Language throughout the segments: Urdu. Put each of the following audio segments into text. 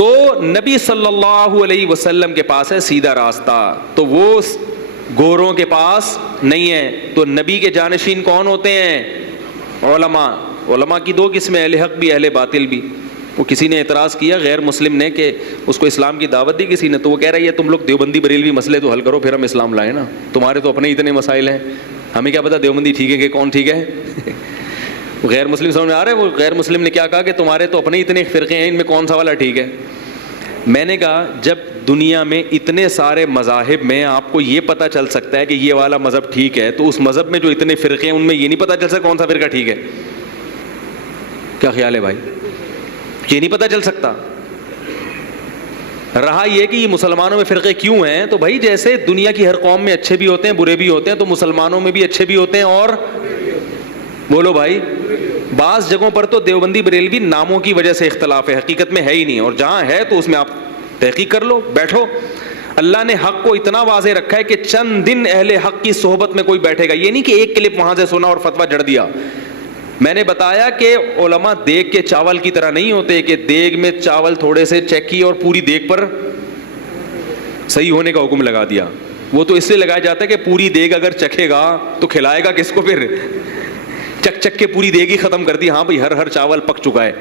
تو نبی صلی اللہ علیہ وسلم کے پاس ہے سیدھا راستہ, تو وہ گوروں کے پاس نہیں ہے. تو نبی کے جانشین کون ہوتے ہیں؟ علماء. علماء کی دو قسمیں, اہل حق بھی اہل باطل بھی. وہ کسی نے اعتراض کیا غیر مسلم نے کہ اس کو اسلام کی دعوت دی کسی نے, تو وہ کہہ رہا ہے یہ تم لوگ دیوبندی بریلوی مسئلے تو حل کرو پھر ہم اسلام لائیں نا, تمہارے تو اپنے اتنے مسائل ہیں, ہمیں کیا پتا دیوبندی ٹھیک ہے کہ کون ٹھیک ہے. غیر مسلم سمجھ میں آ رہا ہے وہ غیر مسلم نے کیا کہا کہ تمہارے تو اپنے اتنے فرقے ہیں, ان میں کون سا والا ٹھیک ہے. میں نے کہا جب دنیا میں اتنے سارے مذاہب میں آپ کو یہ پتہ چل سکتا ہے کہ یہ والا مذہب ٹھیک ہے, تو اس مذہب میں جو اتنے فرقے ہیں ان میں یہ نہیں پتہ چل سکتا کون سا فرقہ ٹھیک ہے؟ کیا خیال ہے بھائی؟ یہ نہیں پتہ چل سکتا. رہا یہ کہ یہ مسلمانوں میں فرقے کیوں ہیں, تو بھائی جیسے دنیا کی ہر قوم میں اچھے بھی ہوتے ہیں برے بھی ہوتے ہیں, تو مسلمانوں میں بھی اچھے بھی ہوتے ہیں اور بولو بھائی, بعض جگہوں پر تو دیوبندی بریلوی ناموں کی وجہ سے اختلاف ہے, حقیقت میں ہے ہی نہیں, اور جہاں ہے تو اس میں آپ تحقیق کر لو, بیٹھو. اللہ نے حق کو اتنا واضح رکھا ہے کہ چند دن اہل حق کی صحبت میں کوئی بیٹھے گا, یہ نہیں کہ ایک کلپ وہاں سے سنا اور فتویٰ جڑ دیا. میں نے بتایا کہ علماء دیگ کے چاول کی طرح نہیں ہوتے کہ دیگ میں چاول تھوڑے سے چیک کیے اور پوری دیگ پر صحیح ہونے کا حکم لگا دیا. وہ تو اس لیے لگایا جاتا ہے کہ پوری دیگ اگر چکھے گا تو کھلائے گا کس کو, پھر چک چک کے پوری دیگ ہی ختم کر دی. ہاں بھائی ہر چاول پک چکا ہے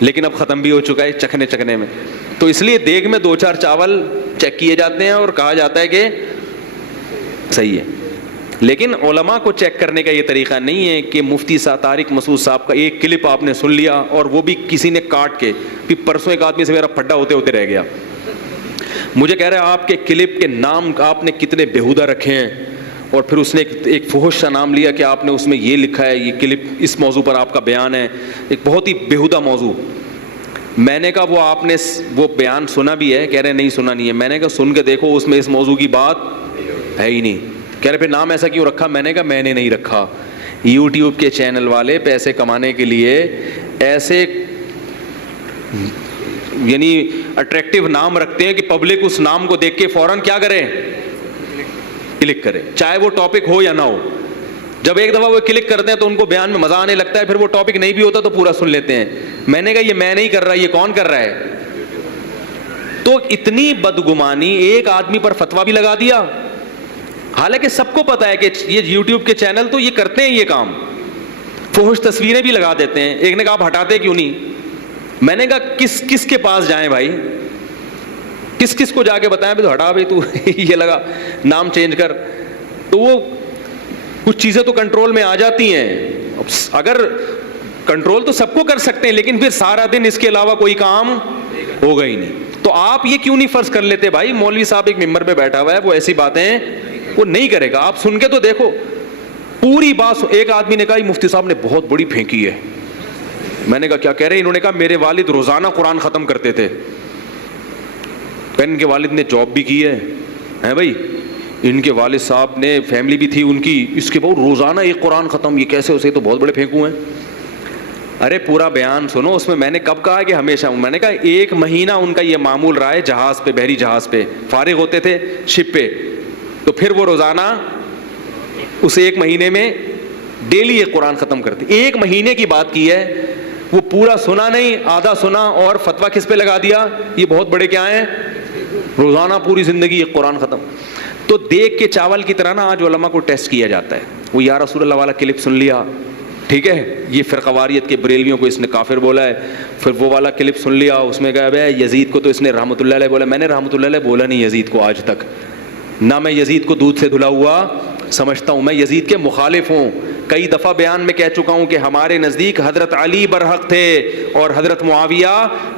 لیکن اب ختم بھی ہو چکا ہے چکھنے میں, تو اس لیے دیگ میں 2-4 چاول چیک کیے جاتے ہیں اور کہا جاتا ہے کہ صحیح ہے. لیکن علماء کو چیک کرنے کا یہ طریقہ نہیں ہے کہ مفتی صاحب طارق مسعود صاحب کا ایک کلپ آپ نے سن لیا اور وہ بھی کسی نے کاٹ کے, پھر پرسوں ایک آدمی سے میرا پھڈا ہوتے ہوتے رہ گیا, مجھے کہہ رہا ہے آپ کے کلپ کے نام آپ نے کتنے بیہودہ رکھے ہیں, اور پھر اس نے ایک فحش سا نام لیا کہ آپ نے اس میں یہ لکھا ہے, یہ کلپ اس موضوع پر آپ کا بیان ہے, ایک بہت ہی بیہودہ موضوع. میں نے کہا وہ آپ نے وہ بیان سنا بھی ہے؟ کہہ رہے نہیں سنا نہیں ہے. میں نے کہا سن کے دیکھو اس میں اس موضوع کی بات ہے ہی نہیں. کہہ رہے پھر نام ایسا کیوں رکھا؟ میں نے کہا میں نے نہیں رکھا, یوٹیوب کے چینل والے پیسے کمانے کے لیے ایسے یعنی اٹریکٹیو نام رکھتے ہیں کہ پبلک اس نام کو دیکھ کے فوراً کیا کرے, کلک کرے, چاہے وہ ٹاپک ہو یا نہ ہو. جب ایک دفعہ وہ کلک کرتے ہیں تو ان کو بیان میں مزہ آنے لگتا ہے, پھر وہ ٹاپک نہیں بھی ہوتا تو پورا سن لیتے ہیں. میں نے کہا یہ میں نہیں کر رہا, یہ کون کر رہا ہے؟ تو اتنی بدگمانی, ایک آدمی پر فتویٰ بھی لگا دیا, حالانکہ سب کو پتا ہے کہ یہ یوٹیوب کے چینل تو یہ کرتے ہیں یہ کام, فحش تصویریں بھی لگا دیتے ہیں. ایک نے کہا آپ ہٹاتے کیوں نہیں؟ میں نے کہا کس کے پاس جائیں بھائی, کس کو جا کے بتائیں تو ہٹا بھائی تو یہ لگا نام چینج کر. تو وہ کچھ چیزیں تو کنٹرول میں آ جاتی ہیں. اگر کنٹرول تو سب کو کر سکتے ہیں, لیکن پھر سارا دن اس کے علاوہ کوئی کام ہوگا ہی نہیں. تو آپ یہ کیوں نہیں فرض کر لیتے بھائی مولوی صاحب ایک ممبر پہ بیٹھا ہوا ہے, وہ ایسی باتیں وہ نہیں کرے گا, آپ سن کے تو دیکھو پوری بات. ایک آدمی نے کہا مفتی صاحب نے بہت بڑی پھینکی ہے. میں نے کہا کیا کہہ رہے ہیں؟ انہوں نے کہا میرے والد روزانہ قرآن ختم کرتے تھے. ان کے والد نے جاب بھی کی ہے بھائی, ان کے والد صاحب نے فیملی بھی تھی ان کی, اس کے بعد روزانہ ایک قرآن ختم, یہ کیسے اسے تو بہت بڑے پھینکو ہیں. ارے پورا بیان سنو, اس میں نے کب کہا کہ ہمیشہ, میں نے کہا 1 مہینہ ان کا یہ معمول رہا ہے جہاز پہ, بحری جہاز پہ فارغ ہوتے تھے شپ پہ, تو پھر وہ روزانہ اس 1 مہینے میں ڈیلی ایک قرآن ختم کرتے. 1 مہینے کی بات کی ہے, وہ پورا سنا نہیں, آدھا سنا اور فتویٰ کس پہ لگا دیا, یہ بہت بڑے کیا ہیں, روزانہ پوری زندگی ایک قرآن ختم. تو دیکھ کے چاول کی طرح نا آج علماء کو ٹیسٹ کیا جاتا ہے. وہ یا رسول اللہ والا کلپ سن لیا, ٹھیک ہے, یہ فرقواریت کے بریلویوں کو اس نے کافر بولا ہے. پھر وہ والا کلپ سن لیا, اس میں کہا بھائی یزید کو تو اس نے رحمۃ اللہ علیہ بولا. میں نے رحمۃ اللہ علیہ بولا نہیں یزید کو آج تک, نہ میں یزید کو دودھ سے دھلا ہوا سمجھتا ہوں, میں یزید کے مخالف ہوں. کئی دفعہ بیان میں کہہ چکا ہوں کہ ہمارے نزدیک حضرت علی برحق تھے اور حضرت معاویہ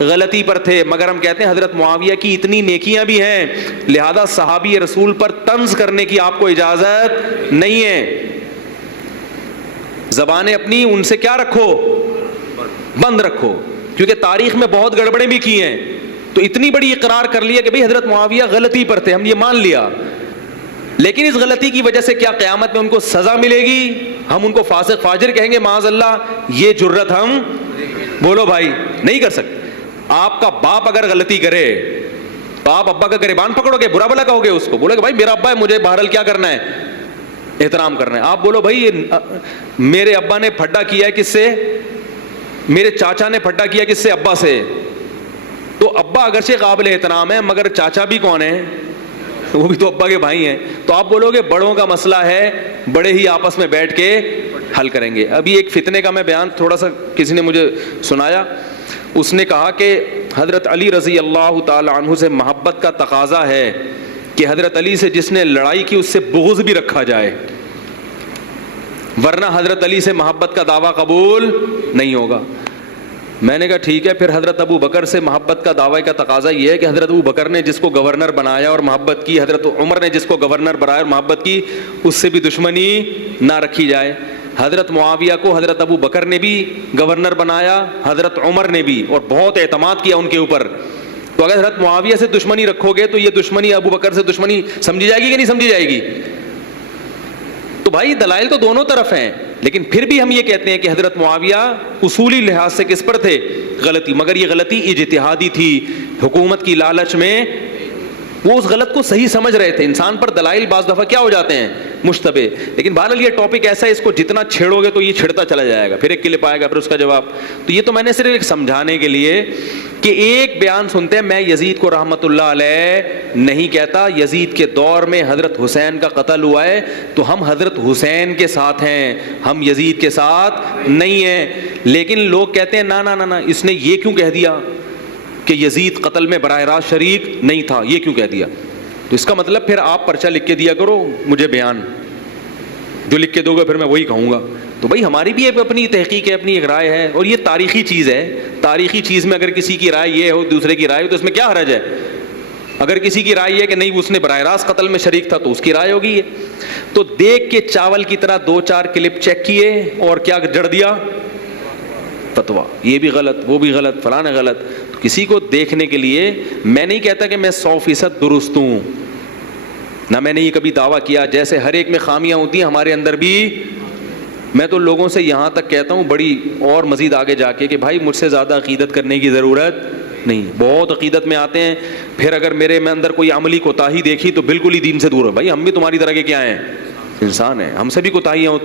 غلطی پر تھے, مگر ہم کہتے ہیں حضرت معاویہ کی اتنی نیکیاں بھی ہیں, لہذا صحابی رسول پر طنز کرنے کی آپ کو اجازت نہیں ہے. زبانیں اپنی ان سے کیا رکھو, بند رکھو, کیونکہ تاریخ میں بہت گڑبڑیں بھی کی ہیں. تو اتنی بڑی اقرار کر لیا کہ بھئی حضرت معاویہ غلطی پر تھے, ہم یہ مان لیا, لیکن اس غلطی کی وجہ سے کیا قیامت میں ان کو سزا ملے گی؟ ہم ان کو فاسق فاجر کہیں گے معاذ اللہ؟ یہ جرت ہم بولو بھائی نہیں کر سکتے. آپ کا باپ اگر غلطی کرے تو آپ ابا کا گریبان پکڑو گے, برا بلا کہو گے اس کو, بولے کہ بھائی میرا ابا ہے, مجھے بہرحال کیا کرنا ہے, احترام کرنا ہے. آپ بولو بھائی میرے ابا نے پھڈا کیا ہے کس سے, میرے چاچا نے پھڈا کیا کس سے, ابا سے, تو ابا اگرچہ قابل احترام ہے مگر چاچا بھی کون ہیں؟ وہ بھی تو ابا کے بھائی ہیں. تو آپ بولو گے بڑوں کا مسئلہ ہے, بڑے ہی آپس میں بیٹھ کے حل کریں گے. ابھی ایک فتنے کا میں بیان تھوڑا سا کسی نے مجھے سنایا. اس نے کہا کہ حضرت علی رضی اللہ تعالی عنہ سے محبت کا تقاضا ہے کہ حضرت علی سے جس نے لڑائی کی اس سے بغض بھی رکھا جائے, ورنہ حضرت علی سے محبت کا دعویٰ قبول نہیں ہوگا. میں نے کہا ٹھیک ہے, پھر حضرت ابو بکر سے محبت کا دعویٰ کا تقاضا یہ ہے کہ حضرت ابو بکر نے جس کو گورنر بنایا اور محبت کی, حضرت عمر نے جس کو گورنر بنایا اور محبت کی, اس سے بھی دشمنی نہ رکھی جائے. حضرت معاویہ کو حضرت ابو بکر نے بھی گورنر بنایا, حضرت عمر نے بھی, اور بہت اعتماد کیا ان کے اوپر. تو اگر حضرت معاویہ سے دشمنی رکھو گے تو یہ دشمنی ابو بکر سے دشمنی سمجھی جائے گی کہ نہیں سمجھی جائے گی؟ تو بھائی دلائل تو دونوں طرف ہیں, لیکن پھر بھی ہم یہ کہتے ہیں کہ حضرت معاویہ اصولی لحاظ سے کس پر تھے؟ غلطی. مگر یہ غلطی اجتہادی تھی, حکومت کی لالچ میں وہ اس غلط کو صحیح سمجھ رہے تھے. انسان پر دلائل بعض دفعہ کیا ہو جاتے ہیں؟ مشتبہ. لیکن بہرحال یہ ٹاپک ایسا ہے, اس کو جتنا چھیڑو گے تو یہ چھڑتا چلا جائے گا, پھر ایک کلپ آئے گا پھر اس کا جواب. تو یہ تو میں نے صرف ایک سمجھانے کے لیے کہ ایک بیان سنتے ہیں. میں یزید کو رحمت اللہ علیہ نہیں کہتا, یزید کے دور میں حضرت حسین کا قتل ہوا ہے تو ہم حضرت حسین کے ساتھ ہیں, ہم یزید کے ساتھ نہیں ہیں. لیکن لوگ کہتے ہیں نا نا نا, اس نے یہ کیوں کہہ دیا کہ یزید قتل میں براہ راست شریک نہیں تھا, یہ کیوں کہہ دیا؟ تو اس کا مطلب پھر آپ پرچہ لکھ کے دیا کرو مجھے, بیان جو لکھ کے دو گے پھر میں وہی کہوں گا. تو بھائی ہماری بھی اپنی تحقیق ہے, اپنی ایک رائے ہے, اور یہ تاریخی چیز ہے. تاریخی چیز میں اگر کسی کی رائے یہ ہو دوسرے کی رائے ہو تو اس میں کیا حرج ہے؟ اگر کسی کی رائے یہ ہے کہ نہیں اس نے براہ راست قتل میں شریک تھا تو اس کی رائے ہوگی یہ. تو دیکھ کے چاول کی طرح 2-4 کلپ چیک کیے اور کیا جڑ دیا فتویٰ, یہ بھی غلط, وہ بھی غلط, فلاں غلط. تو کسی کو دیکھنے کے لیے میں نہیں کہتا کہ میں 100% درست ہوں, نہ میں نے یہ کبھی دعویٰ کیا. جیسے ہر ایک میں خامیاں ہوتی ہیں ہمارے اندر بھی. میں تو لوگوں سے یہاں تک کہتا ہوں بڑی اور مزید آگے جا کے کہ بھائی مجھ سے زیادہ عقیدت کرنے کی ضرورت نہیں. بہت عقیدت میں آتے ہیں, پھر اگر میرے میں اندر کوئی عملی کوتاہی دیکھی تو بالکل ہی دین سے دور ہو. بھائی ہم بھی تمہاری طرح کے کیا ہیں؟ انسان ہیں, ہم سے بھی کوتاہیاں ہوتی